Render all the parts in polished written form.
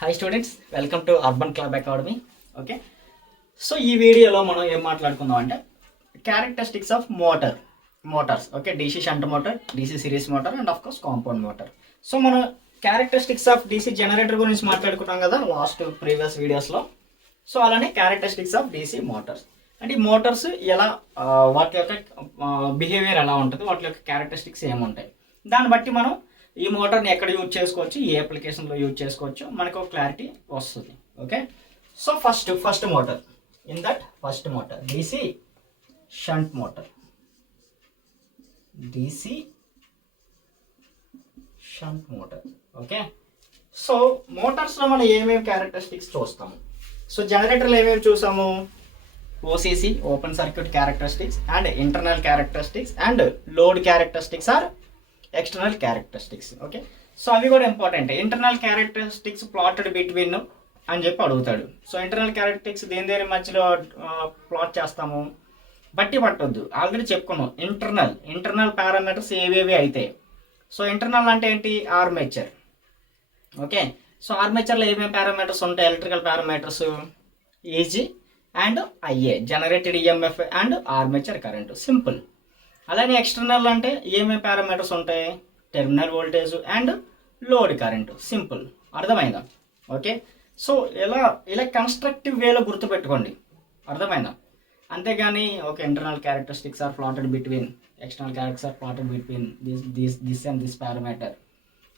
Hi students, welcome to urban club academy. Okay, so ఈ వీడియోలో మనం ఏం మాట్లాడుకుందాం అంటే characteristics of Motors. Okay, DC shunt motor, DC series motor and of course compound motor. So మనం characteristics of DC generator గురించి మాట్లాడుకుంటాం కదా ప్రీవియస్ వీడియోస్లో. సో అలానే క్యారెక్టరిస్టిక్స్ ఆఫ్ డీసీ మోటార్స్ అంటే ఈ మోటార్స్ ఎలా వాటి యొక్క బిహేవియర్ ఎలా ఉంటుంది, వాటి యొక్క క్యారెక్టరిస్టిక్స్ ఏముంటాయి, దాన్ని బట్టి మనం ఈ మోటార్ని ఎక్కడ యూజ్ చేసుకోవచ్చు, ఏ అప్లికేషన్లో యూజ్ చేసుకోవచ్చు, మనకు ఒక క్లారిటీ వస్తుంది. Okay, so first motor first motor DC shunt motor. DC shunt motor. Okay, so మోటార్స్లో మనం ఏమేమి క్యారెక్టరిస్టిక్స్ చూస్తాము. సో జనరేటర్లో ఏమేమి చూసాము, OCC open circuit characteristics and internal characteristics and load characteristics or external characteristics. Okay, so అవి కూడా important. Internal characteristics plotted between అని చెప్పి అడుగుతాడు. సో ఇంటర్నల్ క్యారెక్టరిస్టిక్స్ దేని మధ్యలో ప్లాట్ చేస్తాము, బట్టి పట్టొద్దు, ఆల్రెడీ చెప్పుకున్నాం. ఇంటర్నల్ పారామీటర్స్ ఏవేవి అయితే. సో ఇంటర్నల్ అంటే ఏంటి, ఆర్మేచర్. ఓకే, సో ఆర్మేచర్లో ఏమేమి పారామీటర్స్ ఉంటాయి, electrical parameters, EG and IA, generated EMF and armature current, simple. అలానే ఎక్స్టర్నల్ అంటే ఏమేమి పారామీటర్స్ ఉంటాయి, terminal voltage and load current, simple. అర్థమైందా? ఓకే, సో ఇలా కన్స్ట్రక్టివ్ వేలో గుర్తుపెట్టుకోండి, అర్థమైందా? అంతేగాని okay internal characteristics are plotted between, external characters are plotted between this and this parameter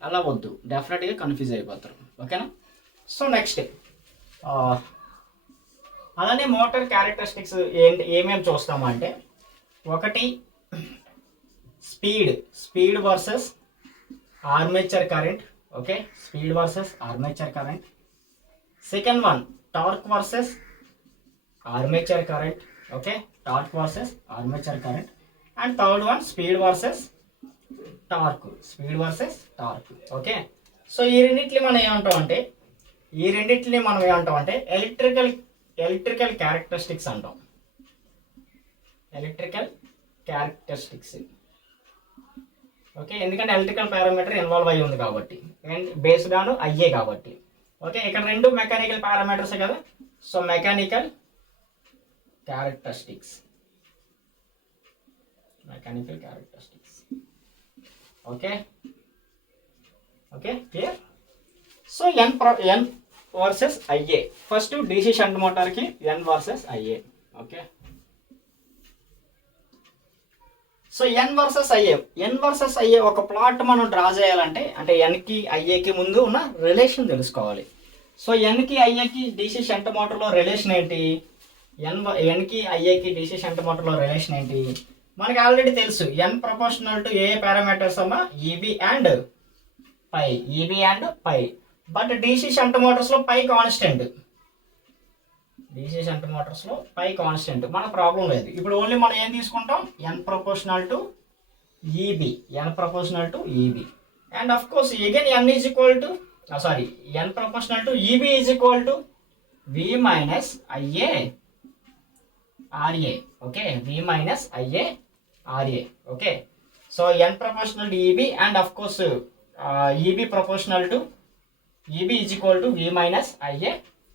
అలా వద్దు, డెఫినెట్గా కన్ఫ్యూజ్ అయిపోతారు. ఓకేనా? సో నెక్స్ట్ అలానే మోటార్ క్యారెక్టరిస్టిక్స్ ఏమేమి చూస్తాము అంటే, ఒకటి speed versus armature current. Okay, speed versus armature current. Second one torque versus armature current. Okay, torque versus armature current. And third one speed versus torque. Okay, so ఈ రెండింటిని మనం ఏమంటాం అంటే ఎలక్ట్రికల్ క్యారెక్టరిస్టిక్స్ అంటాం. Electrical characteristics. ఓకే, ఎందుకంటే electrical parameter involve అయ్యి ఉంది కాబట్టి, అండ్ బేస్డ్ ఆన్ ఐఏ కాబట్టి. ఓకే, ఇక్కడ రెండు మెకానికల్ పారామీటర్స్ కదా, so mechanical characteristics. Okay clear. So N versus IA. First DC shunt మోటార్కి N versus IA. Okay, so N versus IA ఒక ప్లాట్ మనం డ్రా చేయాలంటే, అంటే ఎన్కి ఐఏకి ముందు ఉన్న రిలేషన్ తెలుసుకోవాలి. సో ఎన్కి ఐఏకి డీసీ షంట్ మోటార్లో రిలేషన్ ఏంటి, ఎన్కి ఐఏకి డీసీ షంట్ మోటార్లో రిలేషన్ ఏంటి మనకి ఆల్రెడీ తెలుసు. ఎన్ ప్రపోర్షనల్ టు ఏ పారామీటర్స్ అమ్మా, EB and phi. But DC shunt మోటార్స్లో పై కాన్స్టెంట్, మన ప్రాబ్లం లేదు. ఇప్పుడు ఓన్లీ మనం ఏం తీసుకుంటాం, N proportional to EB. And of course again N proportional to EB is equal to V minus IA RA. Okay, V minus IA RA. Okay, so N proportional to EB and of course EB proportional to EB is equal to V minus IA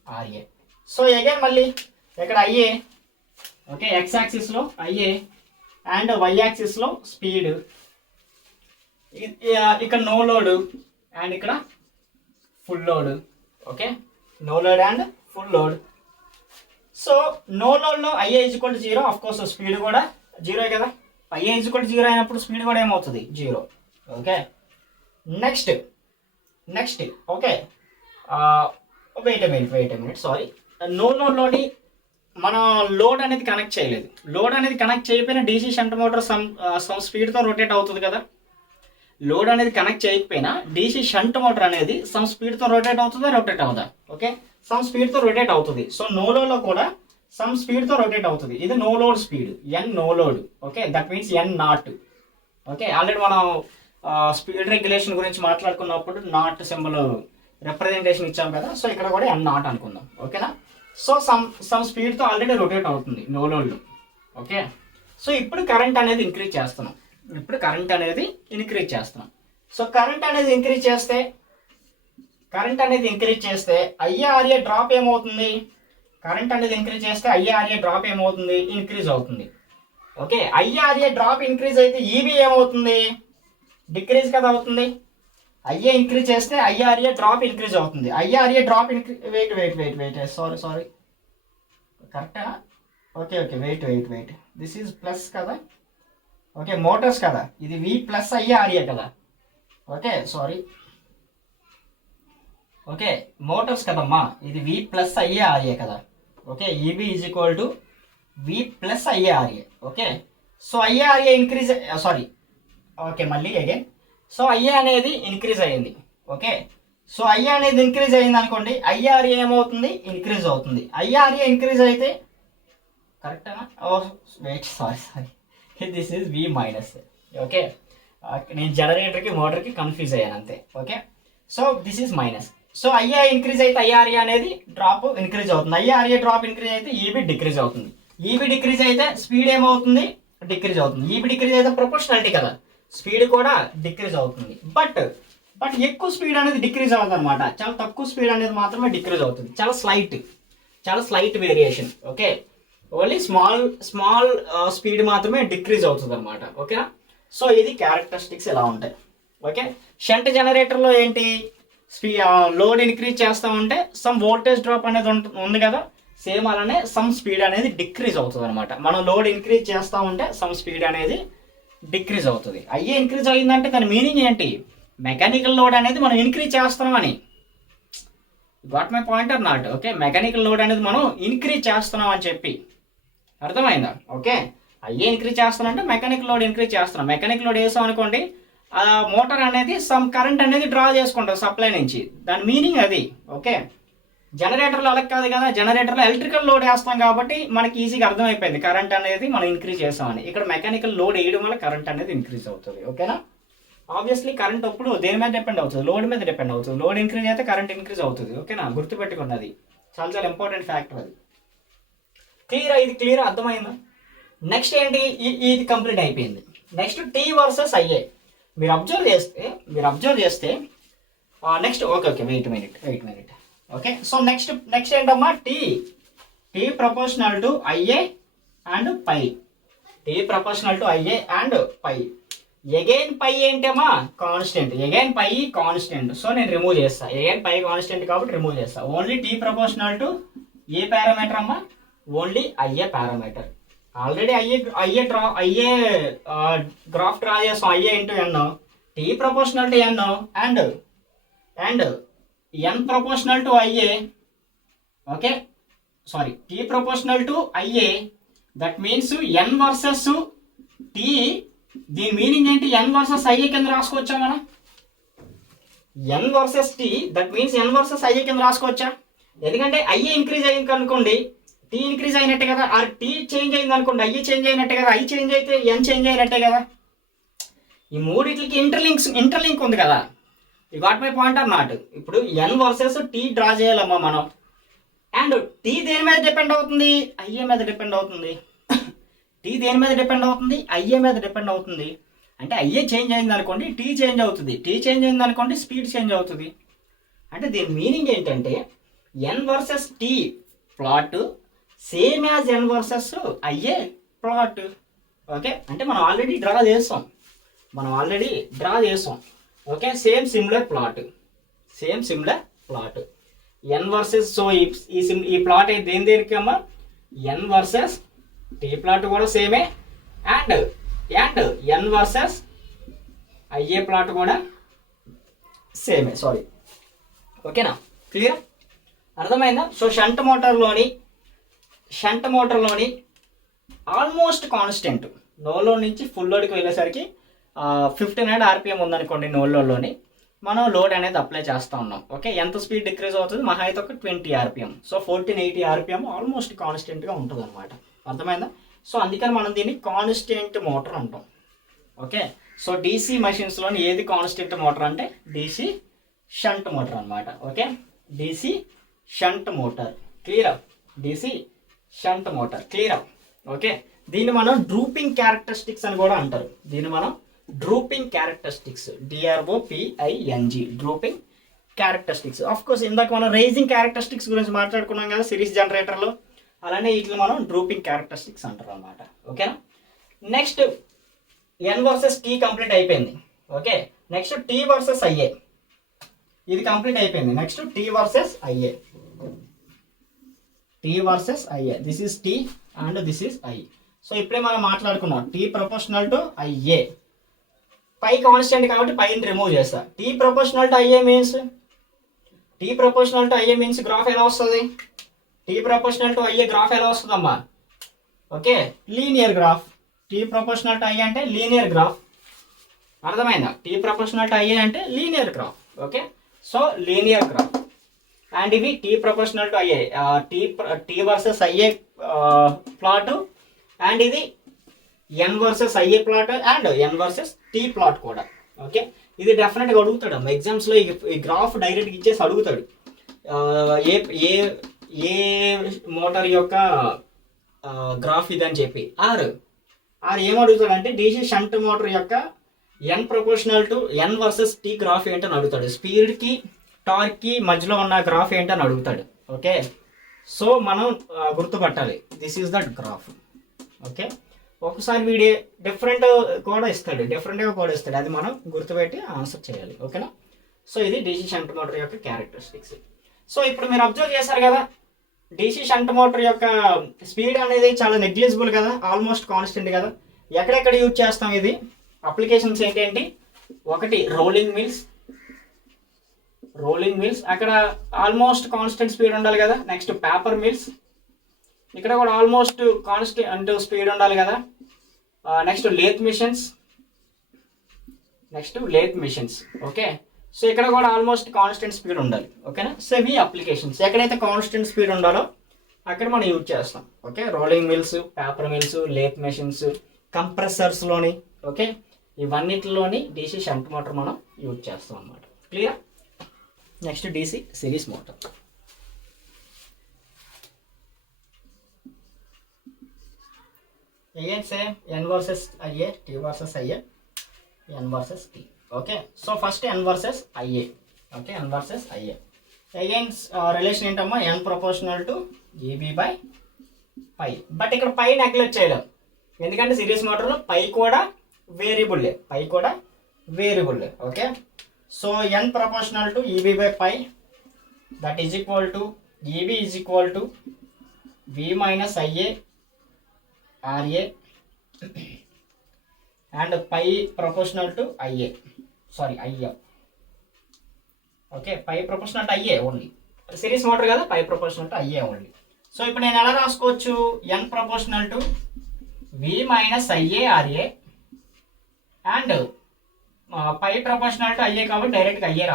RA. So again మళ్ళీ ఇక్కడ IA. Okay, X యాక్సిస్లో IA and Y యాక్సిస్లో speed. ఇక్కడ no load and ఇక్కడ full load. Okay, no load and full load. So no లోడ్లో IA is equal to 0. Of course speed కూడా 0 కదా, IA is equal to 0 అయినప్పుడు speed కూడా ఏమవుతుంది, 0. Okay, next okay wait a minute sorry, no లోడ్లోని మన load అనేది connect చేయలేదు. లోడ్ అనేది కనెక్ట్ చేయకపోయినా డీసీ షంట్ మోటార్ సమ్ స్పీడ్తో రొటేట్ అవుతుంది కదా. లోడ్ అనేది కనెక్ట్ చేయకపోయినా డీసీ షంట్ మోటార్ అనేది సమ్ స్పీడ్తో రొటేట్ అవుదా. ఓకే, సమ్ స్పీడ్తో రొటేట్ అవుతుంది. సో నో లోడ్లో కూడా సమ్ స్పీడ్తో రొటేట్ అవుతుంది. ఇది no load speed, N no load. Okay, that means N naught. Okay, already మనం స్పీడ్ రెగ్యులేషన్ గురించి మాట్లాడుకున్నప్పుడు నాట్ సింబల్ రిప్రజెంటేషన్ ఇచ్చాం కదా. సో ఇక్కడ కూడా ఎన్ నాట్ అనుకుందాం. ఓకేనా? సో సమ్ స్పీడ్తో ఆల్రెడీ రొటేట్ అవుతుంది నో లోడ్లో. ఓకే, సో ఇప్పుడు కరెంట్ అనేది ఇంక్రీజ్ చేస్తున్నాం. సో కరెంట్ అనేది ఇంక్రీజ్ చేస్తే కరెంట్ అనేది ఇంక్రీజ్ చేస్తే ఐఏఆర్ఏ డ్రాప్ ఏమవుతుంది? కరెంట్ అనేది ఇంక్రీజ్ చేస్తే ఐఏఆర్ఏ డ్రాప్ ఏమవుతుంది? ఇంక్రీజ్ అవుతుంది. ఓకే, ఐఏఆర్ఏ డ్రాప్ ఇంక్రీజ్ అయితే ఈబీ ఏమవుతుంది? డిక్రీజ్ కదా అవుతుంది. ఐఏ ఇంక్రీజ్ చేస్తే ఐఆర్ఏ డ్రాప్ ఇంక్రీజ్ అవుతుంది. ఐఆర్ఏ డ్రాప్ వెయిట్ సారీ కరెక్టా? Okay wait this is plus కదా. ఓకే, మోటార్స్ కదా, ఇది వి ప్లస్ ఐఆర్ఏ కదా. ఓకే మోటార్స్ కదమ్మా, ఇది వి ప్లస్ ఐఆర్ఏ కదా. Okay, EB is equal to V plus IRA. Okay, so IRA increase okay మళ్ళీ again. So IA అనేది increase అయ్యింది. ఓకే, సో ఐఏ అనేది ఇంక్రీజ్ అయ్యింది అనుకోండి, ఐఆర్ఏ ఏమవుతుంది? ఇంక్రీజ్ అవుతుంది. ఐఆర్ఏ ఇంక్రీజ్ అయితే కరెక్టేనా? Wait sorry this is V minus. Okay, నేను జనరేటర్కి మోటార్కి కన్ఫ్యూజ్ అయ్యాను అంతే. Okay, so this is minus. So IA increase అయితే ఐఆర్ఏ అనేది డ్రాప్ ఇంక్రీజ్ అవుతుంది. ఐఆర్ఏ డ్రాప్ ఇంక్రీజ్ అయితే ఈబీ డిక్రీజ్ అవుతుంది. ఈబీ డిక్రీజ్ అయితే స్పీడ్ ఏమవుతుంది? డిక్రీజ్ అవుతుంది. ఈబీ డిక్రీజ్ అయితే ప్రొపోర్షనాలిటీ కదా, స్పీడ్ కూడా డిక్రీజ్ అవుతుంది. బట్ ఎక్కువ స్పీడ్ అనేది డిక్రీజ్ అవుతుంది అనమాట. చాలా తక్కువ స్పీడ్ అనేది మాత్రమే డిక్రీజ్ అవుతుంది. చాలా slight variation. Okay, only small speed మాత్రమే డిక్రీజ్ అవుతుంది అనమాట. ఓకేనా? సో ఇది క్యారెక్టరిస్టిక్స్ ఎలా ఉంటాయి. ఓకే, షంట్ జనరేటర్లో ఏంటి? లోడ్ ఇంక్రీజ్ చేస్తూ ఉంటే సమ్ వోల్టేజ్ డ్రాప్ అనేది ఉంది కదా, సేమ్ అలానే సమ్ స్పీడ్ అనేది డిక్రీజ్ అవుతుంది అనమాట. మనం లోడ్ ఇంక్రీజ్ చేస్తూ ఉంటే సమ్ స్పీడ్ అనేది డిక్రీజ్ అవుతుంది. ఐఏ ఇంక్రీజ్ అయ్యిందంటే దాని మీనింగ్ ఏంటి? మెకానికల్ లోడ్ అనేది మనం ఇంక్రీజ్ చేస్తున్నామని. Got my point or not? Okay, mechanical load అనేది మనం ఇంక్రీజ్ చేస్తున్నాం అని చెప్పి అర్థమైందా? ఓకే, ఐఏ ఇంక్రీజ్ చేస్తున్నాం అంటే మెకానికల్ లోడ్ ఇంక్రీజ్ చేస్తున్నాం. మెకానికల్ లోడ్ వేసాం అనుకోండి, ఆ మోటార్ అనేది సమ్ కరెంట్ అనేది డ్రా చేసుకుంటాం సప్లై నుంచి, దాని మీనింగ్ అది. ఓకే, జనరేటర్లో అలా కాదు కదా, జనరేటర్లో ఎలక్ట్రికల్ లోడ్ వేస్తాం కాబట్టి మనకి ఈజీగా అర్థమైపోయింది కరెంట్ అనేది మనం ఇంక్రీజ్ చేస్తామని. ఇక్కడ మెకానికల్ లోడ్ వేయడం వల్ల కరెంట్ అనేది ఇంక్రీజ్ అవుతుంది. ఓకేనా? ఆబ్వియస్లీ కరెంట్ అప్పుడు దేని మీద డిపెండ్ అవుతుంది? లోడ్ మీద డిపెండ్ అవుతుంది. లోడ్ ఇంక్రీజ్ అయితే కరెంట్ ఇంక్రీజ్ అవుతుంది. ఓకేనా? గుర్తుపెట్టుకున్నది చాలా ఇంపార్టెంట్ ఫ్యాక్టర్ అది. ఇది క్లియర్ అర్థమైందా? నెక్స్ట్ ఏంటి? ఇది కంప్లీట్ అయిపోయింది. Next T versus IA. మీరు అబ్జర్వ్ చేస్తే next okay wait minute. Okay, so next ఏంటమ్మా? T proportional to IA and phi. T proportional to IA and phi. Again phi ఏంటమ్మా? Constant. Again phi constant. So నేను remove చేస్తా. Again phi constant కాబట్టి remove చేస్తా. Only T proportional to ఏ parameter అమ్మా? Only IA parameter. Already IA graph draw చేస్తాం. IA into N, T proportional to N and n proportional to IA. Okay, sorry, t proportional to IA, that means n versus t. దీని meaning ఏంటి? n versus IA కింద రాసుకోవచ్చా మనం? n versus t, that means n versus IA కింద రాసుకోవచ్చా? ఎందుకంటే IA increase అయింది అనుకోండి, t increase అయినట్టే కదా. ఆర్ t చేంజ్ అయింది అనుకోండి, I చేంజ్ అయినట్టే కదా. I చేంజ్ అయితే n చేంజ్ అయినట్టే కదా. ఈ మూడిట్లకి ఇంటర్లింక్ ఉంది కదా. You got my point or not? ఇప్పుడు n వర్సెస్ టీ డ్రా చేయాలమ్మా మనం. అండ్ టీ దేని మీద డిపెండ్ అవుతుంది? ఐఏ మీద డిపెండ్ అవుతుంది. టీ దేని మీద డిపెండ్ అవుతుంది? ఐఏ మీద డిపెండ్ అవుతుంది. అంటే ఐఏ చేంజ్ అయింది అనుకోండి, టీ చేంజ్ అవుతుంది. టీ చేంజ్ అయింది అనుకోండి, స్పీడ్ చేంజ్ అవుతుంది. అంటే దీని మీనింగ్ ఏంటంటే n versus T plot same as n versus IA plot. Okay, అంటే మనం ఆల్రెడీ డ్రా చేసాం. Okay, same similar plot. n versus, so ఈ ప్లాట్ అయితే దేనికి అమ్మా? n వర్సెస్ టీ ప్లాట్ కూడా సేమే, and n versus IA plot కూడా సేమే. సారీ, ఓకేనా? క్లియర్ అర్థమైందా? సో షంట్ మోటార్లోని ఆల్మోస్ట్ కాన్స్టెంట్. నో లోడ్ నుంచి ఫుల్ లోడ్కి వెళ్ళేసరికి 1500 RPM ఉందనుకోండి నో లోడ్లోని, మనం లోడ్ అనేది అప్లై చేస్తూ ఉన్నాం. ఓకే, ఎంత స్పీడ్ డిక్రీజ్ అవుతుంది? మహా అయితే ఒక 20 RPM. సో 1480 RPM ఆల్మోస్ట్ కాన్స్టెంట్గా ఉంటుంది అనమాట. అర్థమైందా? సో అందుకని మనం దీన్ని కాన్స్టెంట్ మోటార్ అంటాం. ఓకే, సో డీసీ మెషిన్స్లోని ఏది కాన్స్టెంట్ మోటార్ అంటే డీసీ షంట్ మోటార్ అనమాట. Okay, DC shunt motor. Clear? DC shunt motor. Clear? Okay, దీన్ని మనం డ్రూపింగ్ క్యారెక్టరిస్టిక్స్ అని కూడా అంటారు. Drooping characteristics, DROPING, drooping characteristics. Of course ఇందాక మనం రైజింగ్ క్యారెక్టరిస్టిక్స్ గురించి మాట్లాడుకున్నాం కదా సిరీస్ జనరేటర్లో, అలానే వీటిని మనం డ్రూపింగ్ క్యారెక్టరిస్టిక్స్ అంటారు అన్నమాట. ఓకేనా. Next N versus T complete అయిపోయింది. Okay, next T versus IA, ఇది కంప్లీట్ అయిపోయింది. Next T versus IA, T versus IA, this is T and this is I. So ఇప్పుడే మనం మాట్లాడుకున్నాం T proportional to IA, phi constant కాబట్టి పైన remove చేస్తా. T proportional to IA means, T proportional to IA means graph ఎలా వస్తుంది? T proportional to IA graph ఎలా వస్తుందమ్మా? Okay, linear graph. Tea proportional to I అంటే లీనియర్ గ్రాఫ్, అర్థమైందా? T proportional to I అంటే linear graph. Okay, so linear graph. And ఇవి T proportional to IA, T versus IA plot, and ఇది N versus IA plot and N versus T plot కూడా. Okay, ఇది డెఫినెట్గా అడుగుతాడు అమ్మ ఎగ్జామ్స్లో, ఈ గ్రాఫ్ డైరెక్ట్గా ఇచ్చేసి అడుగుతాడు ఏ ఏ ఏ మోటార్ యొక్క గ్రాఫ్ ఇది అని చెప్పి. ఆర్ ఏమడుగుతాడంటే డీసీ షంట్ మోటార్ యొక్క N proportional to N versus T graph ఏంటని అడుగుతాడు. స్పీడ్కి టార్క్కి మధ్యలో ఉన్న గ్రాఫ్ ఏంటని అడుగుతాడు. ఓకే, సో మనం గుర్తుపట్టాలి this is that graph. Okay, ఒకసారి వీడియో డిఫరెంట్గా కూడా ఇస్తాడు, అది మనం గుర్తుపెట్టి ఆన్సర్ చేయాలి. ఓకేనా. సో ఇది డీసీ షంట్ మోటార్ యొక్క క్యారెక్టరిస్టిక్స్. సో ఇప్పుడు మీరు అబ్జర్వ్ చేశారు కదా, డీసీ షంట్ మోటార్ యొక్క స్పీడ్ అనేది చాలా నెగ్లిజిబుల్ కదా, ఆల్మోస్ట్ కాన్స్టెంట్ కదా. ఎక్కడెక్కడ యూజ్ చేస్తాం ఇది? అప్లికేషన్స్ ఏంటంటే, ఒకటి రోలింగ్ మిల్స్, అక్కడ ఆల్మోస్ట్ కాన్స్టెంట్ స్పీడ్ ఉండాలి కదా. నెక్స్ట్ పేపర్ మిల్స్, ఇక్కడ కూడా ఆల్మోస్ట్ కాన్స్టెంట్ స్పీడ్ ఉండాలి కదా. Next lathe machines. Okay, so ఇక్కడ కూడా ఆల్మోస్ట్ కాన్స్టెంట్ స్పీడ్ ఉండాలి. ఓకేనా. సో ఇవి అప్లికేషన్స్, ఎక్కడైతే కాన్స్టెంట్ స్పీడ్ ఉండాలో అక్కడ మనం యూజ్ చేస్తాం. Okay, rolling mills, paper mills, lathe machines, కంప్రెసర్స్లోని, ఓకే, ఇవన్నిటిలోని డీసీ షంట్ మోటార్ మనం యూజ్ చేస్తాం అన్నమాట. Clear. Next DC series motor. Again same n versus IA, T versus IA, n versus T. Okay, so first n versus IA. Okay, n versus IA. Again relation ఏంటమ్మా, n proportional to EB by pi. But ఇక్కడ phi neglect చేయలేం, ఎందుకంటే series మోటార్లో phi కూడా వేరియబుల్లే. Okay, so n proportional to EB by pi, that is equal to EB is equal to V minus IA RA and pi proportional to IA, sorry IF. Okay, pi proportional to IA only, series motor కదా, pi proportional to IA only. So ఇప్పుడు నేను ఎలా రాసుకోవచ్చు, n proportional to V minus IA RA and pi proportional to IA కాబట్టి డైరెక్ట్గా IA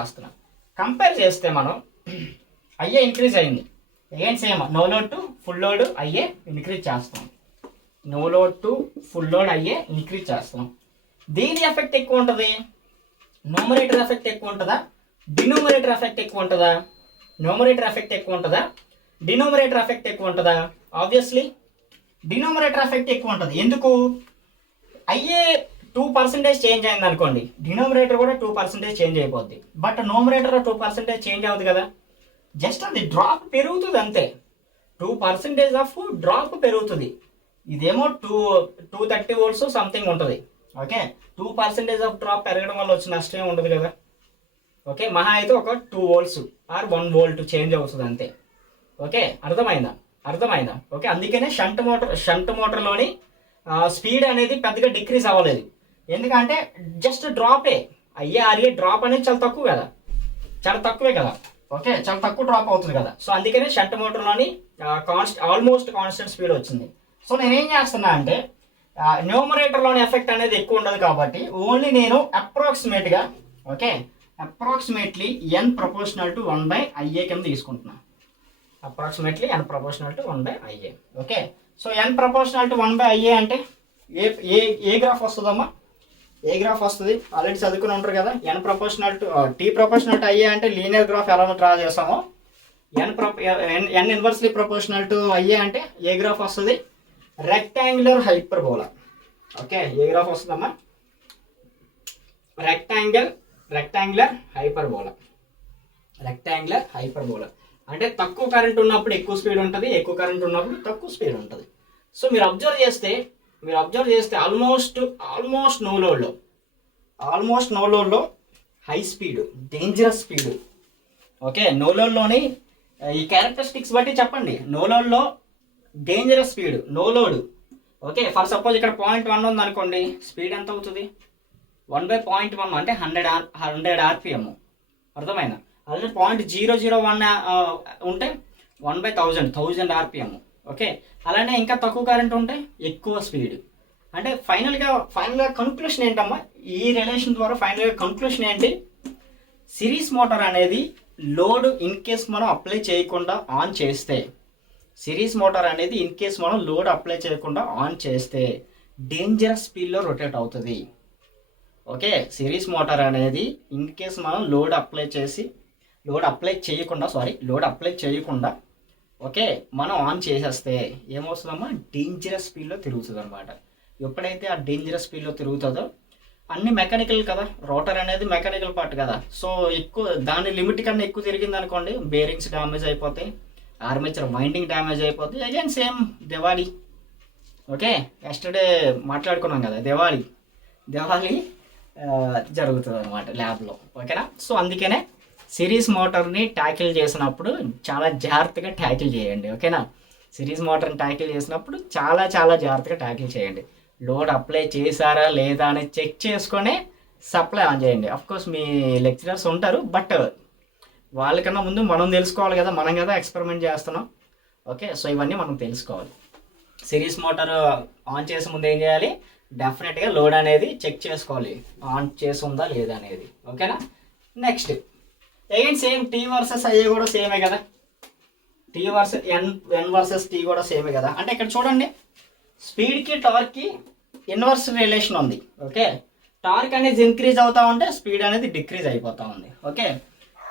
రాస్తున్నా. Compare చేస్తే మనం IA ఇంక్రీజ్ అయింది. ఏం same no load to full load అయ్యే ఇంక్రీజ్ చేస్తాం. దీని ఎఫెక్ట్ ఎక్కువ ఉంటుంది, న్యూమరేటర్ ఎఫెక్ట్ ఎక్కువ ఉంటుందా, డినోమినేటర్ ఎఫెక్ట్ ఎక్కువ ఉంటుందా? ఆబ్వియస్లీ డినోమినేటర్ ఎఫెక్ట్ ఎక్కువ ఉంటుంది. ఎందుకు? అయ్యే 2% చేంజ్ అయింది అనుకోండి, డినోమినేటర్ కూడా 2% చేంజ్ అయిపోద్ది. బట్ న్యూమరేటర్ 2% చేంజ్ అవుతుంది కదా, జస్ట్ అది డ్రాప్ పెరుగుతుంది అంతే. 2% ఆఫ్ డ్రాప్ పెరుగుతుంది. ఇదేమో 230 volts సంథింగ్ ఉంటుంది. ఓకే, 2% ఆఫ్ డ్రాప్ పెరగడం వల్ల వచ్చిన నష్టం ఉండదు కదా. ఓకే, మహా అయితే ఒక 2 volts ఆర్ 1 volt చేంజ్ అవుతుంది అంతే. ఓకే, అర్థమైందా? ఓకే, అందుకనే షంట్ మోటార్లోని స్పీడ్ అనేది పెద్దగా డిక్రీజ్ అవ్వలేదు, ఎందుకంటే జస్ట్ డ్రాపే. IARA డ్రాప్ అనేది చాలా తక్కువే కదా. ఓకే, చాలా తక్కువ డ్రాప్ అవుతుంది కదా. సో అందుకనే షంట్ మోటార్లోని ఆల్మోస్ట్ కాన్స్టెంట్ స్పీడ్ వచ్చింది. సో నేనేం చేస్తున్నా అంటే న్యూమరేటర్లోని ఎఫెక్ట్ అనేది ఎక్కువ ఉండదు కాబట్టి ఓన్లీ నేను approximately n proportional to 1/IA కింద తీసుకుంటున్నా. Okay, so n proportional to 1/IA అంటే ఏ గ్రాఫ్ వస్తుందమ్మా? ఆల్రెడీ చదువుకుని ఉంటారు కదా. n proportional to T proportional to IA అంటే లీనియర్ గ్రాఫ్ ఎలా డ్రా చేస్తామో, n inversely proportional to IA అంటే ఏ గ్రాఫ్ వస్తుంది? Rectangular hyperbola. ఓకే, ఏ గ్రాఫ్ వస్తుందమ్మా? Rectangle rectangular hyperbola. Rectangular hyperbola అంటే తక్కువ కరెంట్ ఉన్నప్పుడు ఎక్కువ స్పీడ్ ఉంటుంది, ఎక్కువ కరెంట్ ఉన్నప్పుడు తక్కువ స్పీడ్ ఉంటుంది. సో మీరు అబ్జర్వ్ చేస్తే ఆల్మోస్ట్ నో లోడ్లో high speed, dangerous speed. Okay, no లోడ్లోని ఈ క్యారెక్టరిస్టిక్స్ బట్టి చెప్పండి. నో లోడ్లో dangerous speed, no load. Okay, for suppose ఇక్కడ 0.1 ఉంది అనుకోండి, స్పీడ్ ఎంత అవుతుంది? 1/0.1 అంటే 100 RPM. అర్థమైందా? అదే 0.001 ఉంటే 1/1000 RPM. ఓకే, అలానే ఇంకా తక్కువ కరెంట్ ఉంటే ఎక్కువ స్పీడ్. అంటే ఫైనల్గా కన్క్లూషన్ ఏంటమ్మా, ఈ రిలేషన్ ద్వారా ఫైనల్గా కన్క్లూషన్ ఏంటి? సిరీస్ మోటార్ అనేది లోడ్ ఇన్ కేస్ మనం అప్లై చేయకుండా ఆన్ చేస్తే, లోడ్ అప్లై చేయకుండా ఆన్ చేస్తే డేంజరస్ స్పీడ్లో రొటేట్ అవుతుంది. ఓకే, సిరీస్ మోటార్ అనేది ఇన్ కేస్ మనం లోడ్ అప్లై చేయకుండా ఓకే మనం ఆన్ చేసేస్తే ఏమవుతుందమ్మా, డేంజరస్ స్పీడ్లో తిరుగుతుంది అనమాట. ఎప్పుడైతే ఆ డేంజరస్ స్పీడ్లో తిరుగుతుందో, అన్ని మెకానికల్ కదా, రోటర్ అనేది మెకానికల్ పార్ట్ కదా. సో ఎక్కువ దాని లిమిట్ కన్నా ఎక్కువ తిరిగింది అనుకోండి, బేరింగ్స్ డ్యామేజ్ అయిపోతాయి, ఆర్మేచర్ వైండింగ్ డ్యామేజ్ అయిపోతాయి. Again same Diwali. Okay, yesterday మాట్లాడుకున్నాం కదా, దివాళీ జరుగుతుంది అనమాట ల్యాబ్లో. ఓకేనా? సో అందుకనే సిరీస్ మోటార్ని ట్యాకిల్ చేసినప్పుడు చాలా జాగ్రత్తగా ట్యాకిల్ చేయండి. ఓకేనా? సిరీస్ మోటార్ని ట్యాకిల్ చేసినప్పుడు చాలా జాగ్రత్తగా ట్యాకిల్ చేయండి. లోడ్ అప్లై చేశారా లేదా అని చెక్ చేసుకొని సప్లై ఆన్ చేయండి. అఫ్కోర్స్ మీ లెక్చరర్స్ ఉంటారు, బట్ వాళ్ళకన్నా ముందు మనం తెలుసుకోవాలి కదా, మనం కదా ఎక్స్పెరిమెంట్ చేస్తున్నాం. ఓకే, సో ఇవన్నీ మనం తెలుసుకోవాలి. సిరీస్ మోటార్ ఆన్ చేసే ముందు ఏం చేయాలి? డెఫినెట్గా లోడ్ అనేది చెక్ చేసుకోవాలి, ఆన్ చేసి ఉందా లేదా అనేది. ఓకేనా? Next again same T versus IA కూడా సేమే కదా, ఎన్ వర్సెస్ టీ కూడా సేమే కదా. అంటే ఇక్కడ చూడండి, స్పీడ్కి టార్క్కి ఇన్వర్స్ రిలేషన్ ఉంది. ఓకే, టార్క్ అనేది ఇంక్రీజ్ అవుతా ఉంటే స్పీడ్ అనేది డిక్రీజ్ అయిపోతూ ఉంది. ఓకే,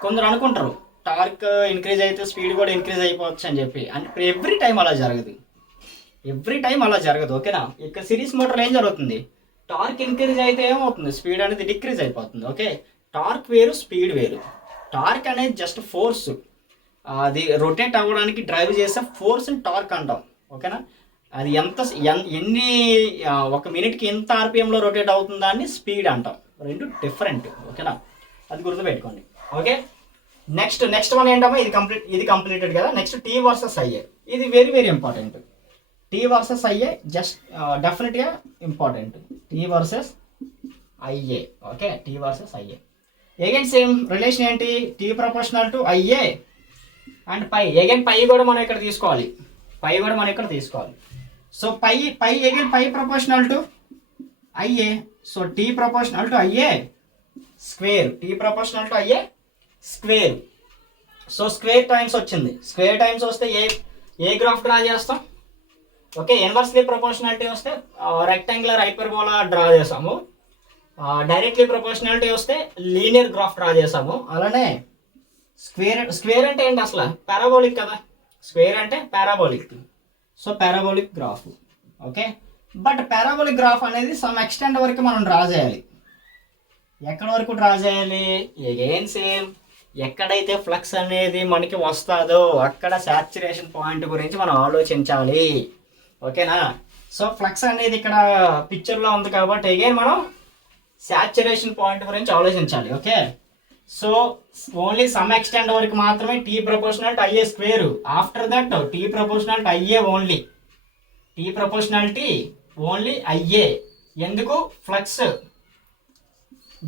కొందరు అనుకుంటారు టార్క్ ఇంక్రీజ్ అయితే స్పీడ్ కూడా ఇంక్రీజ్ అయిపోవచ్చు అని చెప్పి. అంటే ఎవ్రీ టైం అలా జరగదు. ఓకేనా? ఇక్కడ సిరీస్ మోటార్ ఏం జరుగుతుంది, టార్క్ ఇంక్రీజ్ అయితే ఏమవుతుంది, స్పీడ్ అనేది డిక్రీజ్ అయిపోతుంది. ఓకే, టార్క్ వేరు, స్పీడ్ వేరు. టార్క్ అనేది జస్ట్ ఫోర్స్, అది రొటేట్ అవ్వడానికి డ్రైవ్ చేసే ఫోర్స్ని టార్క్ అంటాం. ఓకేనా? అది ఎన్ని ఒక మినిట్కి ఎంత ఆర్పిఎంలో రొటేట్ అవుతుందా అని స్పీడ్ అంటాం. రెండు డిఫరెంట్. ఓకేనా? అది గుర్తుపెట్టుకోండి. ఓకే, నెక్స్ట్ వన్ ఏంటమ్మా, ఇది కంప్లీటెడ్ కదా. Next T versus IA. ఇది very important. T versus IA just డెఫినెట్గా important. T versus IA. Okay, T versus IA. Again same relation ఏంటి, T proportional to IA and phi. Again phi కూడా మనం ఇక్కడ తీసుకోవాలి. So phi again phi proportional to IA. So T proportional to IA square. So square times వచ్చింది. Square times వస్తే ఏ graph draw చేస్తాం? Okay, inversely proportionality వస్తే rectangular hyperbola draw చేసాము. డైరెక్ట్లీ ప్రపోర్షనాలిటీ వస్తే లీనియర్ గ్రాఫ్ డ్రా చేసాము. అలానే square అంటే ఏంటి అసలు? పారాబోలిక్ కదా. స్క్వేర్ అంటే parabolic. So parabolic graph. Okay, but parabolic graph అనేది సమ్ ఎక్స్టెంట్ వరకు మనం డ్రా చేయాలి. ఎక్కడ వరకు డ్రా చేయాలి? అగైన్ సేమ్, ఎక్కడైతే ఫ్లక్స్ అనేది మనకి వస్తుందో అక్కడ సాచురేషన్ పాయింట్ గురించి మనం ఆలోచించాలి. ఓకేనా? సో ఫ్లక్స్ అనేది ఇక్కడ పిక్చర్లో ఉంది కాబట్టి అగైన్ మనం సాచురేషన్ పాయింట్ గురించి ఆలోచించాలి. Okay, so only some extent వరకు మాత్రమే T proportional to IA square. After that T proportional to IA only. T proportionality only IA. ఎందుకు? Flux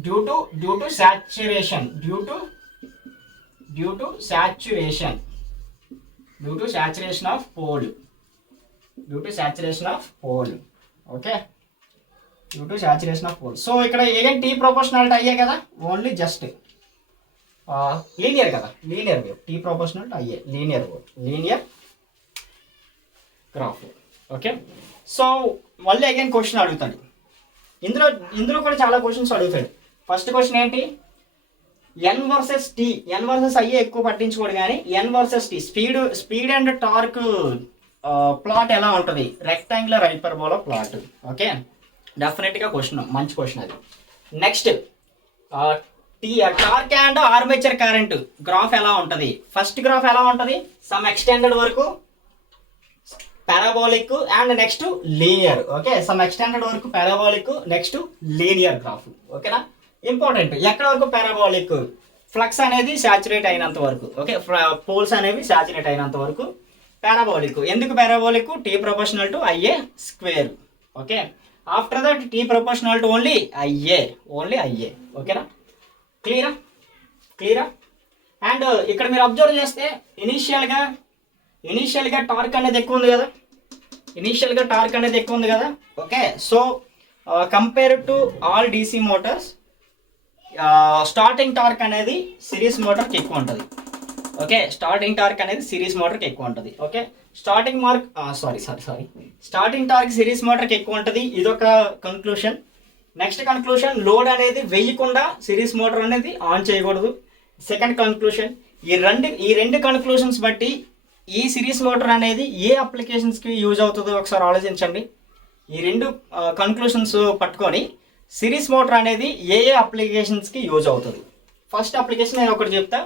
due to saturation. Due to saturation of pole. Okay, due to saturation of pole. So ఇక్కడ again T proportionality అయ్యే కదా, only just linear కదా, linear wave. T proportionality అయ్యే linear graph. Okay, so మళ్ళీ again question అడుగుతాడు. ఇందులో కూడా చాలా క్వశ్చన్స్ అడుగుతాడు. ఫస్ట్ క్వశ్చన్ ఏంటి, N versus T. N versus IA ఎక్కువ పట్టించుకోడు, కానీ N versus T speed and torque plot ఎలా ఉంటుంది? Rectangular hyperbola plot. ఓకే, డెఫినెట్గా క్వశ్చన్, మంచి క్వశ్చన్ అది. Next torque and armature current graph ఎలా ఉంటుంది? ఫస్ట్ గ్రాఫ్ ఎలా ఉంటుంది? సమ్ ఎక్స్టెండెడ్ వరకు parabolic and next linear. Okay, some extended వరకు పారాబోలిక్, నెక్స్ట్ లీనియర్ గ్రాఫ్. ఓకేనా? ఇంపార్టెంట్, ఎక్కడ వరకు పారాబోలిక్? ఫ్లక్స్ అనేది సాచురేట్ అయినంత వరకు. ఓకే, పోల్స్ అనేవి సాచురేట్ అయినంత వరకు పారాబోలిక్. ఎందుకు parabolic? T proportional to IA square. Okay, after that T proportional to only IA. ఓకేనా? క్లియరా? అండ్ ఇక్కడ మీరు అబ్జర్వ్ చేస్తే ఇనీషియల్గా టార్క్ అనేది ఎక్కువ ఉంది కదా. Okay, so compare to all DC motors starting torque అనేది సిరీస్ మోటార్కి ఎక్కువ ఉంటుంది. Okay, starting torque okay, starting torque series మోటార్కి ఎక్కువ ఉంటుంది. ఇదొక కన్క్లూషన్. నెక్స్ట్ కన్క్లూషన్, లోడ్ అనేది వేయకుండా సిరీస్ మోటార్ అనేది ఆన్ చేయకూడదు. సెకండ్ కన్క్లూషన్, ఈ రెండు కన్క్లూషన్స్ బట్టి ఈ సిరీస్ మోటార్ అనేది ఏ అప్లికేషన్స్కి యూజ్ అవుతుందో ఒకసారి ఆలోచించండి. ఈ రెండు కన్క్లూషన్స్ పట్టుకొని సిరీస్ మోటార్ అనేది ఏ అప్లికేషన్స్కి యూజ్ అవుతుంది. ఫస్ట్ అప్లికేషన్ నేను ఒకటి చెప్తా,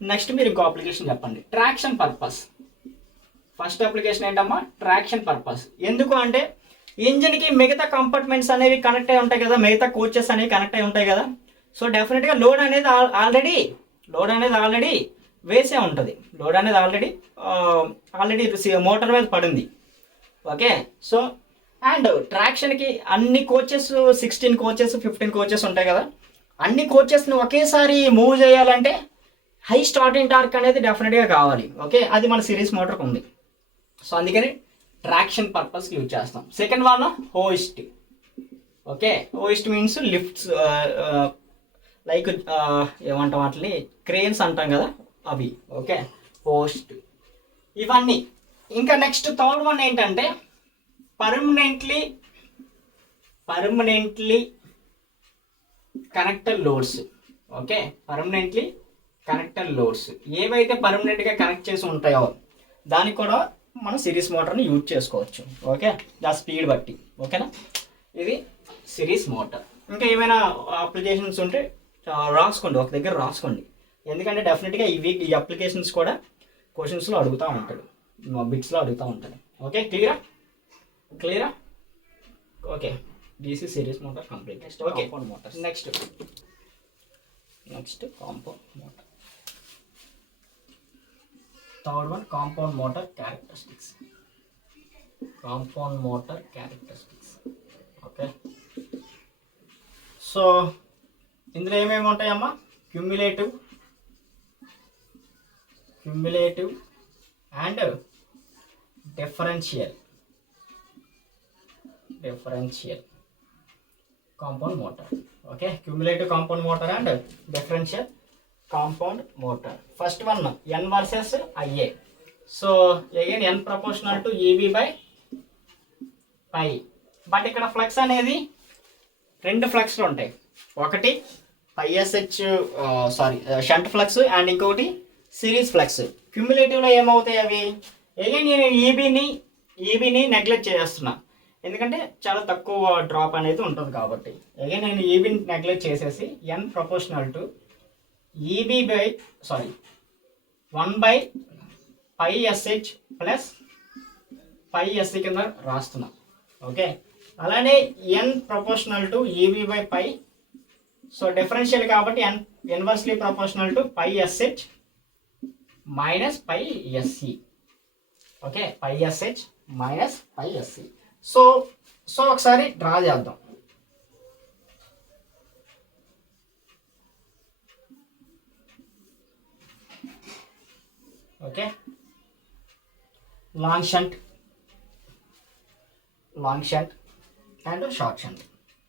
నెక్స్ట్ మీరు ఇంకో అప్లికేషన్ చెప్పండి. Traction purpose. ఫస్ట్ అప్లికేషన్ ఏంటమ్మా? Traction purpose. ఎందుకు అంటే ఇంజిన్కి మిగతా కంపార్ట్మెంట్స్ అనేవి కనెక్ట్ అయి ఉంటాయి కదా, మిగతా కోచెస్ అనేవి కనెక్ట్ అయి ఉంటాయి కదా. సో డెఫినెట్గా లోడ్ అనేది ఆల్రెడీ వేసే ఉంటుంది. ఆల్రెడీ మోటార్ మీద పడింది. ఓకే, సో అండ్ ట్రాక్షన్కి అన్ని కోచెస్ 16 కోచెస్ 15 కోచెస్ ఉంటాయి కదా, అన్ని కోచెస్ని ఒకేసారి మూవ్ చేయాలంటే హై స్టార్టింగ్ టార్క్ అనేది డెఫినెట్గా కావాలి. ఓకే, అది మన సిరీస్ మోటార్కి ఉంది. సో అందుకని ట్రాక్షన్ పర్పస్కి యూజ్ చేస్తాం. Second one hoist. Okay, hoist means lifts, like ఏమంటాం వాటిని, క్రేన్స్ అంటాం కదా అవి. ఓకే, హోస్ట్ ఇవన్నీ. ఇంకా నెక్స్ట్ థర్డ్ వన్ ఏంటంటే permanently connected loads. Okay, permanently connected loads ఏవైతే పర్మనెంట్గా కనెక్ట్ చేసి ఉంటాయో దానికి కూడా మనం సిరీస్ మోటార్ని యూజ్ చేసుకోవచ్చు. ఓకే, దా స్పీడ్ బట్టి. ఓకేనా? ఇది సిరీస్ మోటార్. ఇంకా ఏమైనా అప్లికేషన్స్ ఉంటే రాసుకోండి, ఒక దగ్గర రాసుకోండి. ఎందుకంటే డెఫినెట్గా ఈ అప్లికేషన్స్ కూడా క్వశ్చన్స్లో అడుగుతూ ఉంటాడు, బిట్స్లో అడుగుతూ ఉంటాడు. ఓకే, క్లియరా? Okay, DC series motor complete. Okay, motor. Next compound motor. Third one compound motor characteristics. Okay, so ఇందులో ఏమేమి ఉంటాయమ్మా? Cumulative and differential compound motor. Okay, cumulative compound motor and differential compound motor. First one N versus IA. So again N proportional to EB by phi. But ఇక్కడ flux అనేది రెండు ఫ్లక్స్లు ఉంటాయి. ఒకటి shunt flux and ఇంకొకటి series flux. క్యుములేటివ్లో ఏమవుతాయి అవి? అగైన్ నేను ఈబీని నెగ్లెక్ట్ చేస్తున్నా, ఎందుకంటే చాలా తక్కువ డ్రాప్ అనేది ఉంటుంది కాబట్టి. అగైన్ నేను ఈబీని నెగ్లెక్ట్ చేసేసి N proportional to EB by 1/πSH plus πSC కింద రాస్తున్నా. ఓకే, అలానే N proportional to EB by phi. So differential కాబట్టి inversely proportional to πSH minus πSC. Okay, πSH minus πSC. So ఒకసారి డ్రా చేద్దాం. Okay, long shunt and short shunt.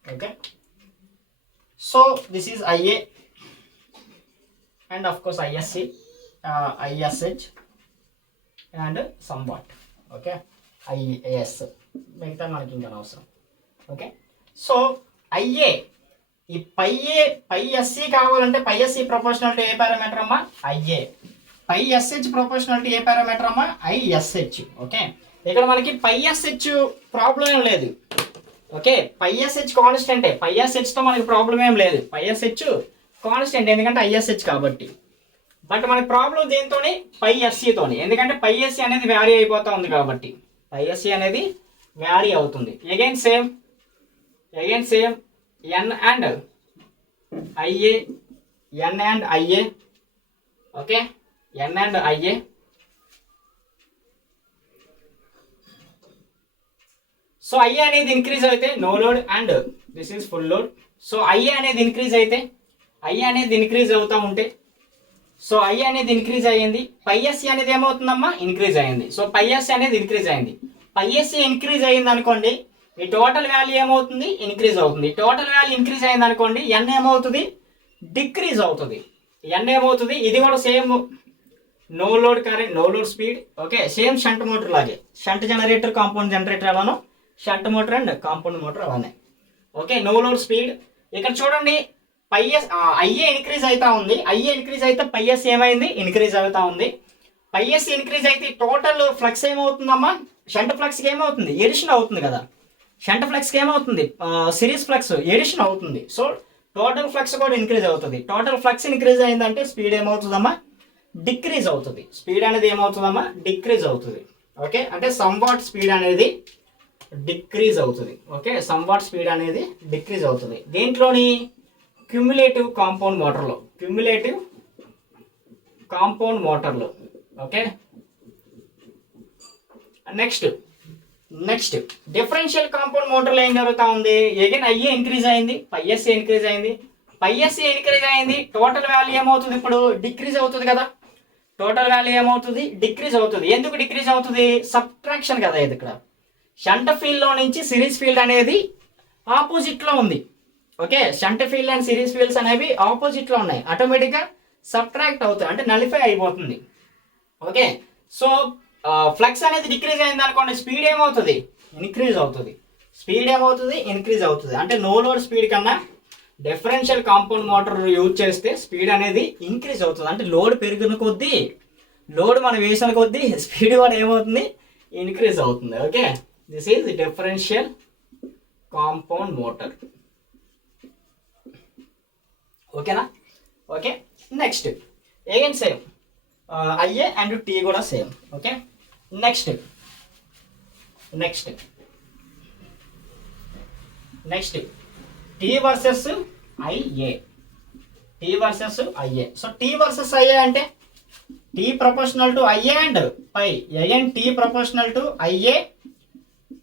Okay, so this is IA and of course ISC, ISH and somewhat. Okay, IAS మిగతా మనకి ఇంకా అవసరం. Okay, so IA ఈ πSC కావాలంటే πSC proportional ఏ parameter అమ్మా? IA. πSH proportional ఏ parameter అమ్మా? ISH. Okay, ఇక్కడ మనకి πSH ప్రాబ్లం ఏం లేదు. ఓకే, πSH కాన్స్టెంటే, πSH తో మనకి ప్రాబ్లం ఏం లేదు. πSH కాన్స్టెంట్, ఎందుకంటే ISH కాబట్టి. బట్ మనకి ప్రాబ్లం దేనితోని, పై ఎస్సీతోని, ఎందుకంటే పై ఎస్సీ అనేది వ్యారీ అయిపోతూ ఉంది కాబట్టి. పై ఎస్సీ అనేది వ్యారీ అవుతుంది. Again same N and IA, N and IA, okay, N and IA. So IA అనేది ఇంక్రీజ్ అయితే no load and this is full load. So IA అనేది ఇంక్రీజ్ అయితే, ఐఏ అనేది ఇంక్రీజ్ అవుతూ ఉంటే, సో ఐఏ అనేది ఇంక్రీజ్ అయ్యింది, పై ఎస్సీ అనేది ఏమవుతుందమ్మా, ఇంక్రీజ్ అయ్యింది. సో పై ఎస్సీ అనేది ఇంక్రీజ్ అయ్యింది, పై ఎస్సీ ఇంక్రీజ్ అయ్యింది అనుకోండి, ఈ టోటల్ వాల్యూ ఏమవుతుంది, ఇంక్రీజ్ అవుతుంది. టోటల్ వాల్యూ ఇంక్రీజ్ అయింది అనుకోండి, ఎన్ ఏమవుతుంది, డిక్రీజ్ అవుతుంది. ఎన్ ఏమవుతుంది, ఇది కూడా same no load current, no load speed, okay, same shunt motor లాగే. షంట్ జనరేటర్, కాంపౌండ్ జనరేటర్ అలానో, shunt motor and compound motor అలానే, ఓకే. No load speed. ఇక్కడ చూడండి, ఐఏ ఇంక్రీజ్ అవుతా ఉంది, ఐఏ ఇంక్రీజ్ అయితే పై ఎస్ ఏమైంది, ఇంక్రీజ్ అవుతా ఉంది. పై ఎస్ ఇంక్రీజ్ అయితే టోటల్ ఫ్లక్స్ ఏమవుతుందమ్మా, షంట్ ఫ్లక్స్కి ఏమవుతుంది, ఎడిషన్ అవుతుంది కదా. షంట్ ఫ్లక్స్కి ఏమవుతుంది, సిరీస్ ఫ్లక్స్ ఎడిషన్ అవుతుంది. సో టోటల్ ఫ్లక్స్ కూడా ఇంక్రీజ్ అవుతుంది. టోటల్ ఫ్లక్స్ ఇంక్రీజ్ అయిందంటే స్పీడ్ ఏమవుతుందమ్మా, డిక్రీజ్ అవుతుంది. స్పీడ్ అనేది ఏమవుతుందమ్మా, డిక్రీజ్ అవుతుంది, ఓకే. అంటే సమ్వాట్ స్పీడ్ అనేది డిక్రీజ్ అవుతుంది, ఓకే. సమ్వాట్ స్పీడ్ అనేది డిక్రీజ్ అవుతుంది. దీంట్లోని క్యుములేటివ్ కాంపౌండ్ మోటార్లో, క్యుములేటివ్ కాంపౌండ్ మోటార్లో, ఓకే. నెక్స్ట్ డిఫరెన్షియల్ కాంపౌండ్ మోటార్లో ఏం జరుగుతూ ఉంది, అగైన్ ఐఏ ఇంక్రీజ్ అయింది, పై ఎస్సీ ఇంక్రీజ్ అయింది, పై ఎస్సీ ఇంక్రీజ్ అయింది. టోటల్ వాల్యూ ఏమవుతుంది, ఇప్పుడు డిక్రీజ్ అవుతుంది కదా. టోటల్ వాల్యూ ఏమవుతుంది, డిక్రీజ్ అవుతుంది. ఎందుకు డిక్రీజ్ అవుతుంది, సబ్ట్రాక్షన్ కదా ఇది. ఇక్కడ షంట్ ఫీల్డ్ లో నుంచి సిరీస్ ఫీల్డ్ అనేది ఆపోజిట్ లో ఉంది, okay. Shunt field and series fields అనేవి ఆపోజిట్ లో ఉన్నాయి, ఆటోమేటిక్గా సబ్ట్రాక్ట్ అవుతాయి, అంటే నలిఫై అయిపోతుంది, ఓకే. సో ఫ్లక్స్ అనేది డిక్రీజ్ అయింది అనుకోండి, స్పీడ్ ఏమవుతుంది, ఇంక్రీజ్ అవుతుంది. స్పీడ్ ఏమవుతుంది, ఇంక్రీజ్ అవుతుంది. అంటే నో లోడ్ స్పీడ్ కన్నా డిఫరెన్షియల్ కాంపౌండ్ మోటార్ యూజ్ చేస్తే స్పీడ్ అనేది ఇంక్రీజ్ అవుతుంది. అంటే లోడ్ పెరిగిన కొద్దీ, లోడ్ మనం వేసిన కొద్దీ స్పీడ్ కూడా ఏమవుతుంది, ఇంక్రీజ్ అవుతుంది, okay. This is differential compound motor, ఓకేనా, okay. Next again same IA and T కూడా same, okay. Next T versus IA, T versus IA. So T versus IA అంటే T proportional to IA and phi, again T proportional to IA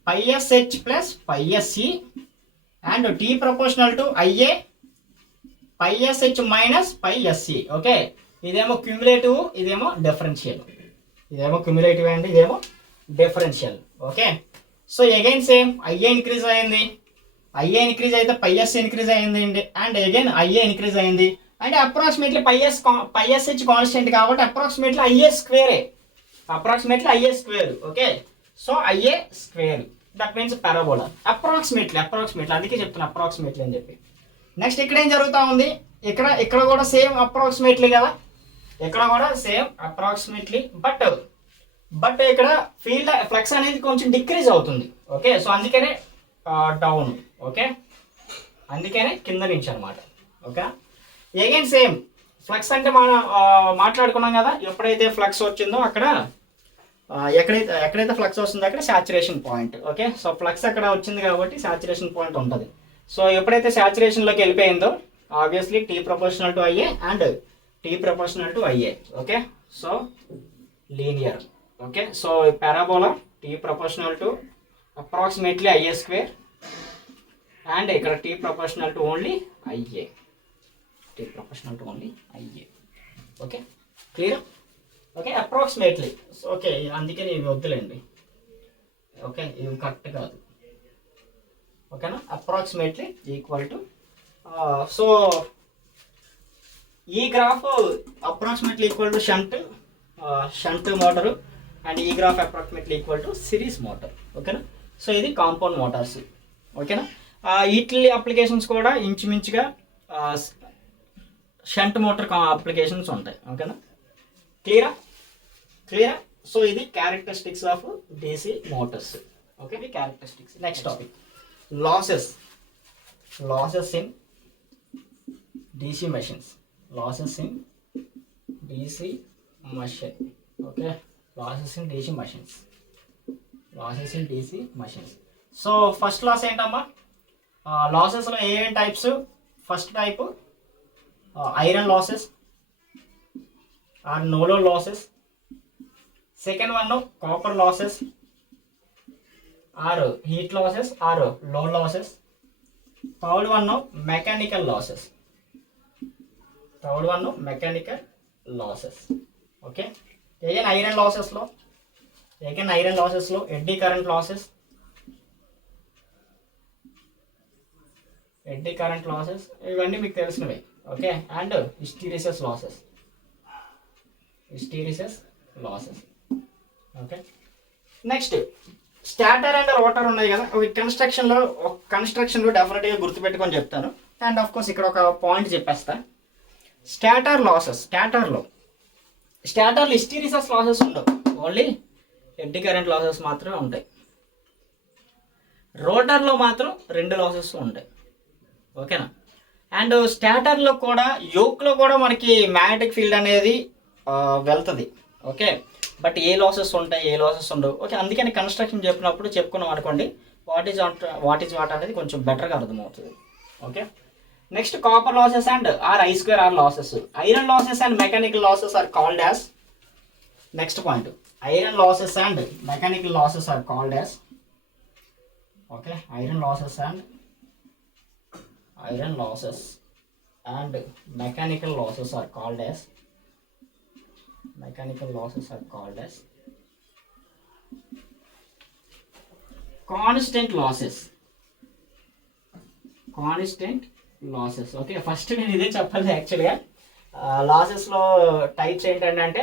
phi SH plus phi SC and T proportional to IA phi SH minus phi SC, okay. ఇదేమో cumulative, ఇదేమో differential. ఇదేమో cumulative and ఇదేమో differential, okay. So again same IA increase అయింది, IA increase అయితే phi S increase అయింది and again IA increase అయింది. అంటే approximately phi SH constant కాబట్టి అప్రాక్సిమేట్లీ ఐఏ స్క్వేరే, okay. So IA square, that means parabola. Approximately అందుకే చెప్తున్నా అప్రాక్సిమేట్లీ అని చెప్పి. నెక్స్ట్ ఇక్కడ ఏం జరుగుతూ ఉంది, ఇక్కడ కూడా సేమ్ అప్రాక్సిమేట్లీ కదా, ఇక్కడ కూడా సేమ్ అప్రాక్సిమేట్లీ. బట్ ఇక్కడ ఫీల్డ్ ఫ్లక్స్ అనేది కొంచెం డిక్రీజ్ అవుతుంది, ఓకే. సో అందుకనే డౌన్, ఓకే, అందుకనే కింద నుంచి అనమాట, ఓకే. అగైన్ సేమ్ ఫ్లక్స్ అంటే మనం మాట్లాడుకున్నాం కదా, ఎప్పుడైతే ఫ్లక్స్ వచ్చిందో అక్కడ ఎక్కడైతే ఫ్లక్స్ వస్తుందో అక్కడ saturation point, okay. So flux అక్కడ వచ్చింది కాబట్టి సాచురేషన్ పాయింట్ ఉంటుంది. సో ఎప్పుడైతే సాచురేషన్లోకి వెళ్ళిపోయిందో obviously T proportional to IA and T proportional to IA, okay. So linear, okay. So parabola T proportional to approximately IA square and ఇక్కడ T proportional to only IA, okay. Clear, okay. Approximately, okay. అందుకని ఇవి వద్దులేండి, okay, ఇవి correct కాదు, ఓకేనా. Approximately equal to, so ఈ graph approximately equal to shunt motor and ఈ graph approximately equal to series motor, ఓకేనా. సో ఇది కాంపౌండ్ మోటార్స్, ఓకేనా. వీటి అప్లికేషన్స్ కూడా ఇంచుమించుగా షంట్ మోటార్ అప్లికేషన్స్ ఉంటాయి, ఓకేనా. క్లియరా. సో ఇది characteristics of DC motors, okay. ఇది characteristics. Next topic losses in DC machines, losses in DC machine. Okay, losses in DC machines, losses in DC machines. So first loss ఏంటమ్మా, లాసెస్లో ఏ types? First type iron losses or నోలో losses. Second one copper losses or heat losses or లో losses. Third one mechanical losses. Third one mechanical losses. Okay, again iron లాసెస్లో eddy current losses, ఇవన్నీ మీకు తెలిసినవి. Okay, and hysteresis losses. Okay, next stator and rotor ఉన్నాయి కదా. ఒక కన్స్ట్రక్షన్లో డెఫినెట్గా గుర్తుపెట్టుకొని చెప్తాను. అండ్ ఆఫ్ కోర్స్ ఇక్కడ ఒక పాయింట్ చెప్పేస్తా. స్టాటర్లో హిస్టీరిసిస్ లాసెస్ ఉండవు, ఓన్లీ ఎడ్డీ కరెంట్ లాసెస్ మాత్రమే ఉంటాయి. రోటర్లో మాత్రం 2 లాసెస్ ఉంటాయి. ఓకేనా? అండ్ స్టాటర్లో కూడా యోక్లో కూడా మనకి మ్యాగ్నెటిక్ ఫీల్డ్ అనేది వెళ్తుంది. ఓకే, బట్ ఏ లాసెస్ ఉంటాయి, ఏ లాసెస్ ఉండవు. ఓకే, అందుకని కన్స్ట్రక్షన్ చెప్పినప్పుడు చెప్పుకున్నాం అనుకోండి, వాట్ ఈజ్ వాట్ అనేది కొంచెం బెటర్గా అర్థమవుతుంది. Okay, next copper losses and I2R losses. Iron losses and mechanical losses are called as. Next point, iron losses and mechanical losses are called as. Okay, iron losses and mechanical losses are called as constant losses. Okay, first నేను ఇదే చెప్పాలి యాక్చువల్గా. లాసెస్లో types ఏంటంటే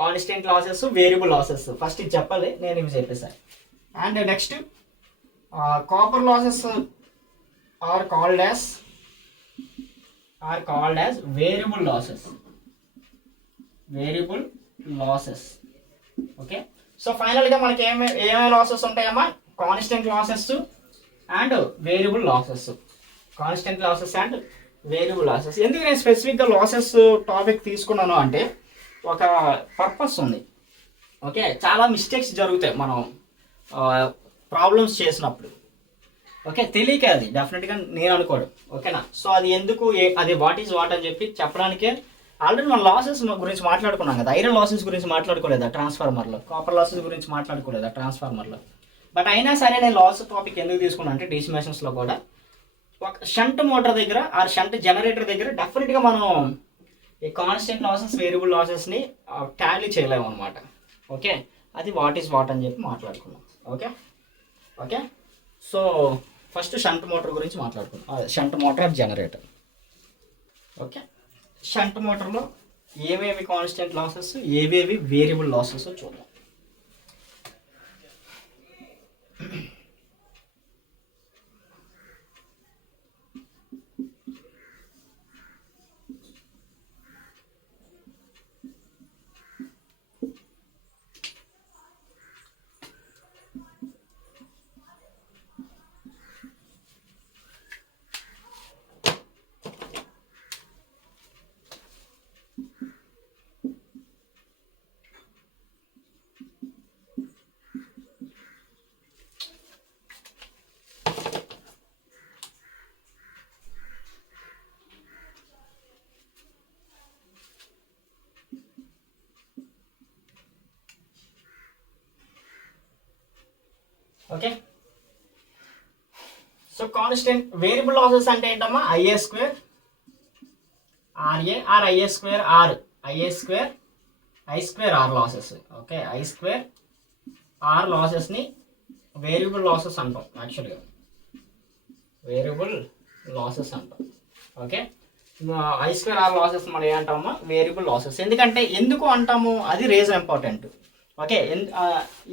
constant losses, variable losses. First ఇది చెప్పాలి, నేను ఇవి చెప్పేసాను. And next copper losses are called as variable losses. Okay, so ఫైనల్గా మనకి ఏమేమి లాసెస్ ఉంటాయమ్మా? Constant losses and variable losses. ఎందుకు నేను స్పెసిఫిక్గా లాసెస్ టాపిక్ తీసుకున్నాను అంటే ఒక పర్పస్ ఉంది. ఓకే, చాలా మిస్టేక్స్ జరుగుతాయి మనం ప్రాబ్లమ్స్ చేసినప్పుడు. ఓకే, తెలియక అది డెఫినెట్గా నేను అనుకోడు. ఓకేనా? సో అది ఎందుకు, అది వాట్ ఈజ్ వాట్ అని చెప్పి చెప్పడానికే. ఆల్రెడీ మనం లాసెస్ గురించి మాట్లాడుకున్నాం కదా. ఐరన్ లాసెస్ గురించి మాట్లాడుకోలేదా ట్రాన్స్ఫార్మర్లో? కాపర్ లాసెస్ గురించి మాట్లాడుకోలేదా ట్రాన్స్ఫార్మర్లో? బట్ అయినా సరే నేను లాస్ టాపిక్ ఎందుకు తీసుకున్నాను అంటే DC మెషిన్స్లో కూడా ఒక షంట్ మోటార్ దగ్గర ఆర్ షంట్ జనరేటర్ దగ్గర డెఫినెట్గా మనం ఈ కాన్స్టెంట్ లాసెస్, వేరియబుల్ లాసెస్ని టాలీ చేయలేము అనమాట. ఓకే, అది వాట్ ఈజ్ వాట్ అని చెప్పి మాట్లాడుకున్నాం. Okay, so first shunt motor గురించి మాట్లాడుకున్నాం. Shunt motor generator. Okay, shunt మోటార్లో ఏవేవి కాన్స్టెంట్ లాసెస్, ఏవేవి వేరియబుల్ లాసెస్ చూద్దాం. Okay, so constant variable losses అంటే ఏంటమ్మా? IA² RA ఆర్ IA² R, I²R losses. Okay, I² R లాసెస్ని వేరియబుల్ లాసెస్ అంటాం. యాక్చువల్గా వేరియబుల్ లాసెస్ అంటాం. ఓకే, I² R లాసెస్ మనం ఏమంటామా? Variable losses. ఎందుకు అంటాము అది రీజన్ ఇంపార్టెంట్. ఓకే,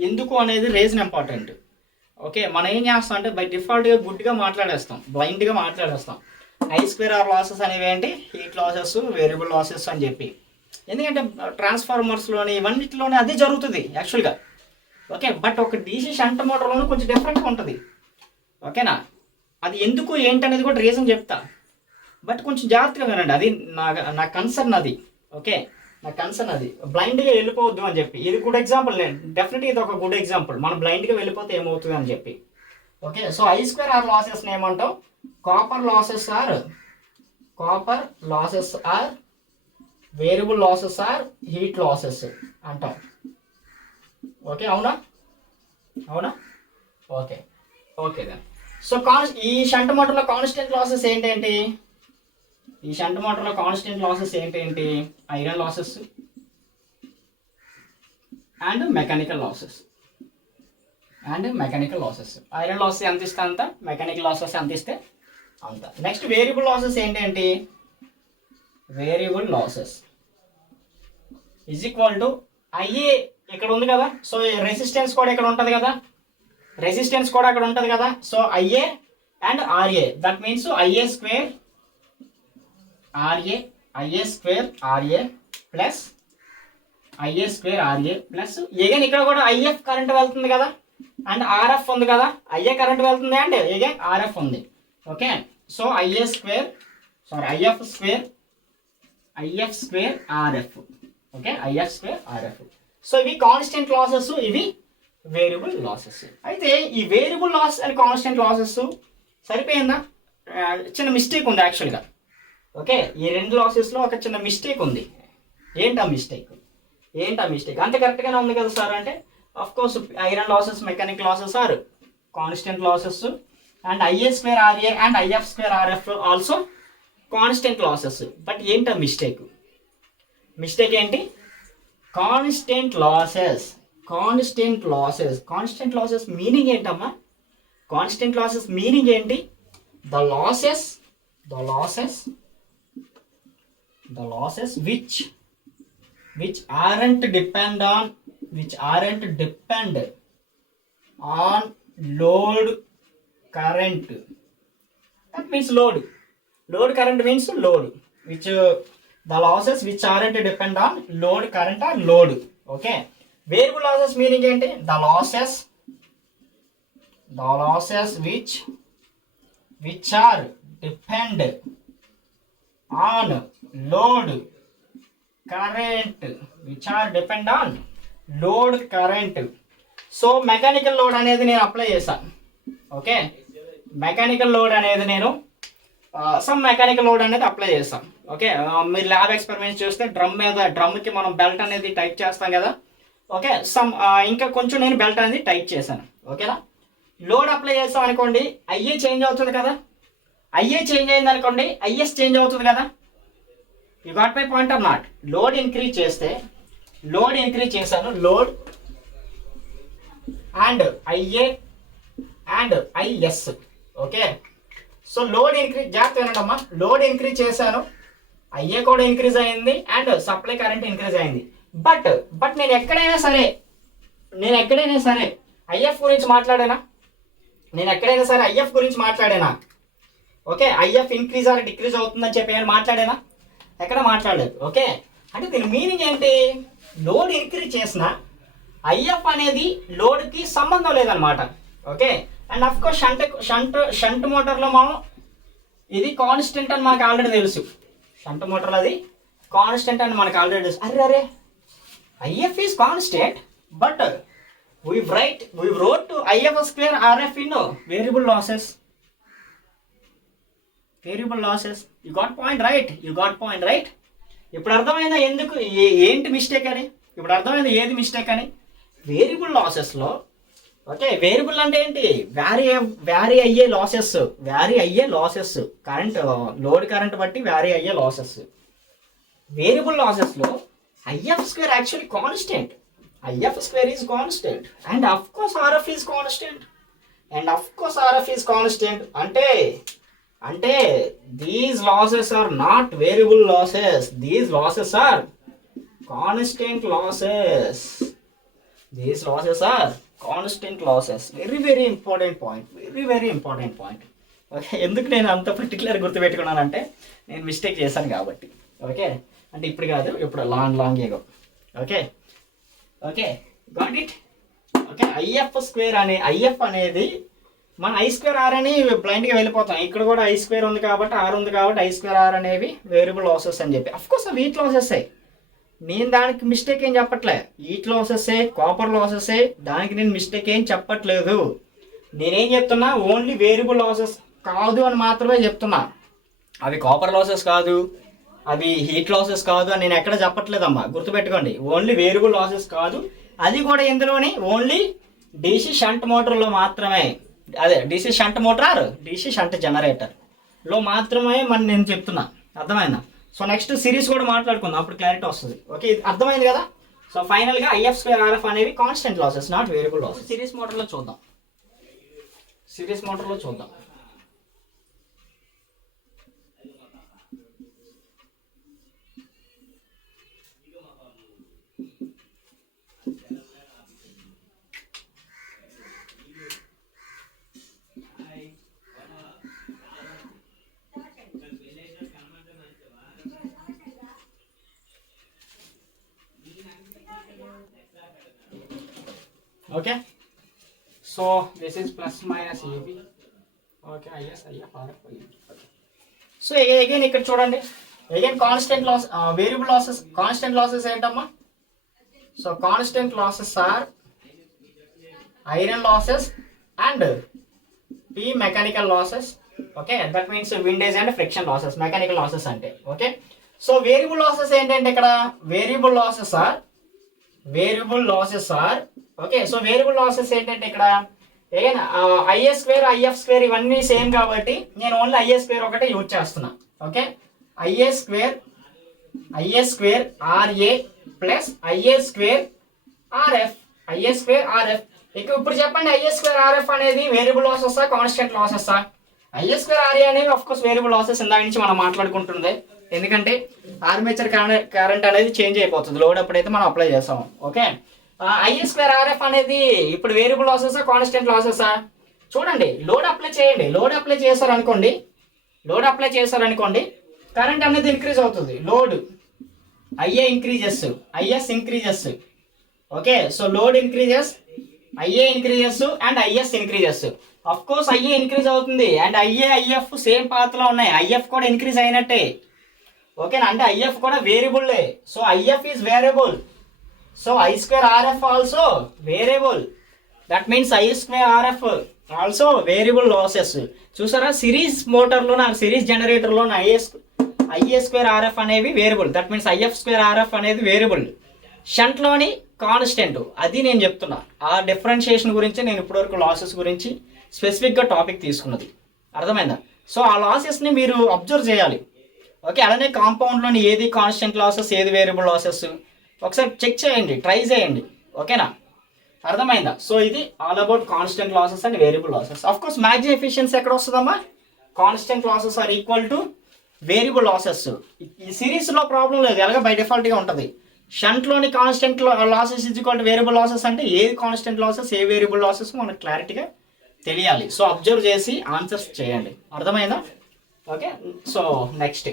ఎందుకు అనేది రీజన్ ఇంపార్టెంట్. ఓకే, మనం ఏం చేస్తాం అంటే బై డిఫాల్ట్గా గుడ్గా మాట్లాడేస్తాం, బ్లైండ్గా మాట్లాడేస్తాం. I²R లాసెస్ అనేవి ఏంటి? హీట్ లాసెస్, వేరియబుల్ లాసెస్ అని చెప్పి. ఎందుకంటే ట్రాన్స్ఫార్మర్స్లోని ఇవన్నిటిలోనే అది జరుగుతుంది యాక్చువల్గా. ఓకే, బట్ ఒక DC షంట్ మోటార్లోనే కొంచెం డిఫరెంట్గా ఉంటుంది. ఓకేనా? అది ఎందుకు ఏంటి అనేది కూడా రీజన్ చెప్తా. బట్ కొంచెం జాగ్రత్తగా వినండి, అది నా కన్సర్న్ అది. ఓకే, నా కన్సర్న్ అది. బ్లైండ్గా వెళ్ళిపోవద్దు అని చెప్పి. ఇది గుడ్ ఎగ్జాంపుల్, డెఫినెట్గా ఇది ఒక గుడ్ ఎగ్జాంపుల్. మనం బ్లైండ్గా వెళ్ళిపోతే ఏమవుతుంది అని చెప్పి. ఓకే, సో I²R లాసెస్ని ఏమంటాం? Copper losses or variable losses or heat losses అంటాం. ఓకే, అవునా? Okay then. సో ఈ షంట్ మోటార్లో కాన్స్టెంట్ లాసెస్ ఏంటేంటి? Iron losses and mechanical losses. Iron losses ఎంత ఇస్తే అంత, మెకానికల్ లాసెస్ ఎంత ఇస్తే అంత. నెక్స్ట్ వేరియబుల్ లాసెస్ ఏంటంటే variable losses is equal to IA ఇక్కడ ఉంది కదా. సో రెసిస్టెన్స్ కూడా ఇక్కడ ఉంటుంది కదా. So IA and RA, that means IA square RA plus again ఇక్కడ కూడా ఐఎఫ్ కరెంట్ వెళ్తుంది కదా అండ్ ఆర్ఎఫ్ ఉంది కదా. ఐఏ కరెంట్ వెళ్తుంది అండ్ ఎగైన్ ఆర్ఎఫ్ ఉంది. Okay, so IF square RF. Okay, IF square RF. So ఇవి కాన్స్టెంట్ లాసెస్, ఇవి వేరియబుల్ లాసెస్. అయితే ఈ variable loss and constant losses సరిపోయిందా? చిన్న మిస్టేక్ ఉంది యాక్చువల్గా. ఓకే, ఈ రెండు లాసెస్లో ఒక చిన్న మిస్టేక్ ఉంది. ఏంటి ఆ మిస్టేక్? అంత కరెక్ట్గానే ఉంది కదా సార్ అంటే, of course iron losses, mechanic losses are constant losses and I²R and IF²RF also constant losses. But ఏంటి ఆ మిస్టేక్ ఏంటి? కాన్స్టెంట్ లాసెస్ మీనింగ్ ఏంటమ్మా? కాన్స్టెంట్ లాసెస్ మీనింగ్ ఏంటి? The losses which aren't depend on load current. That means load current means load, which the losses which aren't depend on load current or load. Okay, variable losses meaning enti? The losses which are depend on load current, so mechanical load అనేది నేను apply చేశాను. Okay, mechanical load అనేది నేను apply చేస్తాం. Okay, మీరు lab experiments చూస్తే డ్రమ్కి మనం belt అనేది టైట్ చేస్తాం కదా. ఓకే, ఇంకా కొంచెం నేను బెల్ట్ అనేది టైట్ చేశాను. ఓకేనా, లోడ్ అప్లై చేస్తాం అనుకోండి, ఐఏ చేంజ్ అవుతుంది కదా. ఐఏ చేంజ్ అయింది అనుకోండి, ఐఎస్ చేంజ్ అవుతుంది కదా. You got my point or not? Load increase చేశాను, load and IA and IS. Okay, so load increase, జాగ్రత్త వినండమ్మా, లోడ్ ఇంక్రీజ్ చేశాను, ఐఏ కూడా ఇంక్రీజ్ అయింది అండ్ సప్లై కరెంట్ ఇంక్రీజ్ అయింది. బట్ నేను ఎక్కడైనా సరే ఐఎఫ్ గురించి మాట్లాడానా? Okay, IF increase or decrease అవుతుందని చెప్పి నేను మాట్లాడానా? ఎక్కడ మాట్లాడలేదు. ఓకే, అంటే దీని మీనింగ్ ఏంటి? లోడ్ ఇంక్రీజ్ చేసిన ఐఎఫ్ అనేది లోడ్కి సంబంధం లేదనమాట. Okay, and of course shunt మోటార్లో మనం ఇది కాన్స్టెంట్ అని మనకు ఆల్రెడీ తెలుసు. షంట్ మోటార్లో అది కాన్స్టెంట్ అని మనకు ఆల్రెడీ తెలుసు. అరే if is constant, but we wrote to IF²RF in variable losses. You got point right? ఇప్పుడు అర్థమైందా ఎందుకు ఏంటి మిస్టేక్ అని? ఇప్పుడు అర్థమైంది ఏది మిస్టేక్ అని. వేరియబుల్ లాసెస్లో, ఓకే, వేరియబుల్ అంటే ఏంటి? వ్యారీ అయ్యే లాసెస్, కరెంట్, లోడ్ కరెంట్ బట్టి వ్యారీ అయ్యే లాసెస్. వేరియబుల్ లాసెస్లో IF² actually constant. IF² is constant and of course RF is constant. అంటే these losses are not variable losses. These losses are constant losses. Very important point. Okay, ఎందుకు నేను అంత particular గుర్తుపెట్టుకున్నానంటే నేను mistake చేశాను కాబట్టి. Okay, అంటే ఇప్పుడు కాదు, ఇప్పుడు long ఏగో. Okay, got it. Okay, if అనేది మన ఐ స్క్వేర్ ఆర్ అని బ్లైండ్గా వెళ్ళిపోతాం. ఇక్కడ కూడా ఐ స్క్వేర్ ఉంది కాబట్టి ఆర్ ఉంది కాబట్టి ఐ స్క్వేర్ ఆర్ అనేవి వేరియబుల్ లాసెస్ అని చెప్పి. అఫ్కోర్స్ అవి వీట్ లాసెస్. నేను దానికి మిస్టేక్ ఏం చెప్పట్లే. వీట్ లాసెస్, కాపర్ లాసెస్, దానికి నేను మిస్టేక్ ఏం చెప్పట్లేదు. నేనేం చెప్తున్నా, ఓన్లీ వేరియబుల్ లాసెస్ కాదు అని మాత్రమే చెప్తున్నా. అవి కాపర్ లాసెస్ కాదు, అవి హీట్ లాసెస్ కాదు అని నేను ఎక్కడ చెప్పట్లేదమ్మా, గుర్తుపెట్టుకోండి. ఓన్లీ వేరియబుల్ లాసెస్ కాదు, అది కూడా ఇందులోని ఓన్లీ డీసీ షంట్ మోటార్లో మాత్రమే, అదే DC shunt motor, DC shunt జనరేటర్లో మాత్రమే నేను చెప్తున్నా. అర్థమైందా? సో నెక్స్ట్ సిరీస్ కూడా మాట్లాడుకుందాం, అప్పుడు క్లారిటీ వస్తుంది. ఓకే, ఇది అర్థమైంది కదా? సో ఫైనల్గా ఐఎఫ్ స్క్వేర్ ఆర్ఎఫ్ అనేవి constant losses, not variable losses. Series మోటార్లో చూద్దాం. Okay, so this is plus minus AB. Okay, IS, IF, RF, IB. Okay. So again ఇక్కడ చూడండి, again constant loss, variable losses, constant losses ఏంటమ్మా? So constant losses are iron losses and P mechanical losses. Okay, that means windage and friction losses, mechanical losses అంటే. Okay, so variable losses ఏంటంటే ఇక్కడ variable losses are okay. So variable losses ఏంటంటే ఇక్కడ ఏదైనా IA square, IF square ఇవన్నీ same కాబట్టి నేను only IA square ఒకటే యూజ్ చేస్తున్నా. Okay, IA square RA plus IA square RF. ఇప్పుడు చెప్పండి, ఐఏ స్క్వేర్ ఆర్ఎఫ్ అనేది వేరియబుల్ లాసెసా, కాన్స్టెంట్ లాసెసా? ఐఏ స్క్వేర్ ఆర్ఏ అనేవి ఆఫ్ కోర్స్ వేరియబుల్ లాసెస్, ఇందాక నుంచి మనం మాట్లాడుకుంటుంది. ఎందుకంటే ఆర్మేచర్ కరెంట్ అనేది చేంజ్ అయిపోతుంది లోడ్ ఎప్పుడైతే మనం అప్లై చేస్తాము. ఓకే, ఐఏ స్క్వేర్ ఆర్ఎఫ్ అనేది ఇప్పుడు వేరియబుల్ లాసెసా, కాన్స్టెంట్ లాసెసా? చూడండి, లోడ్ అప్లై చేయండి. లోడ్ అప్లై చేశారనుకోండి కరెంట్ అనేది ఇంక్రీజ్ అవుతుంది. Load IA increases, IS increases. Okay, so load increases, IA increases and IS increases. Of course IA increase అవుతుంది అండ్ ఐఎఫ్ సేమ్ పాత్ లో ఉన్నాయి. ఐఎఫ్ కూడా ఇంక్రీజ్ అయినట్టే. ఓకేనా, అంటే ఐఎఫ్ కూడా వేరియబుల్లే. So IF is variable, so I square RF also variable. That means I square RF also variable losses. చూసారా, సిరీస్ మోటార్లోన, సిరీస్ జనరేటర్లోన ఐఏ స్క్వేర్ ఆర్ఎఫ్ అనేవి variable. That means IF square RF అనేది వేరియబుల్. షంట్లోని constant, అది నేను చెప్తున్నా. ఆ డిఫరెన్షియేషన్ గురించి నేను ఇప్పటివరకు లాసెస్ గురించి స్పెసిఫిక్గా టాపిక్ తీసుకున్నది. అర్థమైందా? సో ఆ లాసెస్ని మీరు అబ్జర్వ్ చేయాలి. ఓకే, అలానే కాంపౌండ్లోని ఏది కాన్స్టెంట్ లాసెస్, ఏది వేరియబుల్ లాసెస్ ఒకసారి చెక్ చేయండి, ట్రై చేయండి. ఓకేనా, అర్థమైందా? సో ఇది all about constant losses and variable losses. Of course maximum efficiency ఎక్కడ వస్తుందమ్మా? Constant losses are equal to variable losses. ఈ సిరీస్లో ప్రాబ్లం లేదు, ఎలాగ బై డిఫాల్ట్గా ఉంటుంది. షంట్లోని constant losses is equal to variable losses అంటే ఏది కాన్స్టెంట్ లాసెస్, ఏ వేరియబుల్ లాసెస్ మనకు క్లారిటీగా తెలియాలి. సో అబ్జర్వ్ చేసి ఆన్సర్స్ చేయండి. అర్థమైందా? Okay, so next